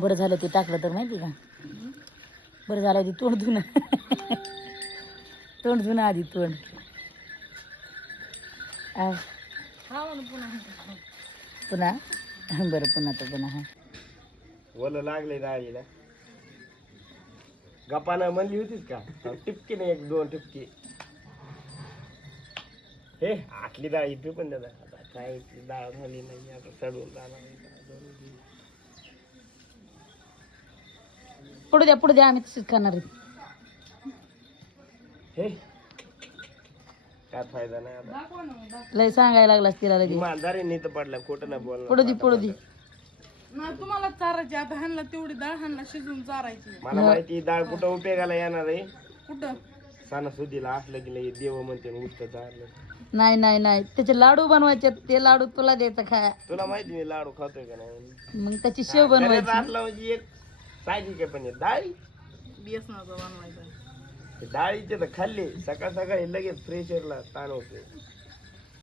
बरं झालं ते टाकलं तर माहिती का. बरं झालं आधी तोंड धुणं. तोंड धुणं आधी तोंड. पुन्हा बरं पुन्हा तर पुन्हा हा वलं लागले डाळीला. गप्पानं म्हणली होतीस का टिपकी नाही 1-2 टिपकी. हे आटली डाळ इथे पण दादा आता काय डाळ झाली नाही आता चढून जाणार. पुढे द्या आम्ही तशीच खाणार आहे. हे काय फायदा नाही आता. लय सांगायला लागलास तिला लगेच. इमानदारी नाही तर पडला खोटं नाही बोलणार. पुढे दे नाही तुम्हाला चारायची आता ह्यांना तेवढी डाळ ह्यांना शिजवून चारायची. मला माहिती डाळ कुठं उपयोगाला येणार आहे. कुठं सणासुदीला असलं की लगे देव म्हणते उठत चाललं. नाही त्याचे लाडू बनवायचे. ते लाडू तुला द्यायचं खाया. तुला माहिती मी लाडू खातोय का नाही. मग त्याची शेव बनवायची. असला म्हणजे एक पाहिजे का पण डाळी बेसनाचा बनवायचा. डाळीचे तर खाल्ले सकाळ सकाळी लगेच फ्रेशरला ताण होते.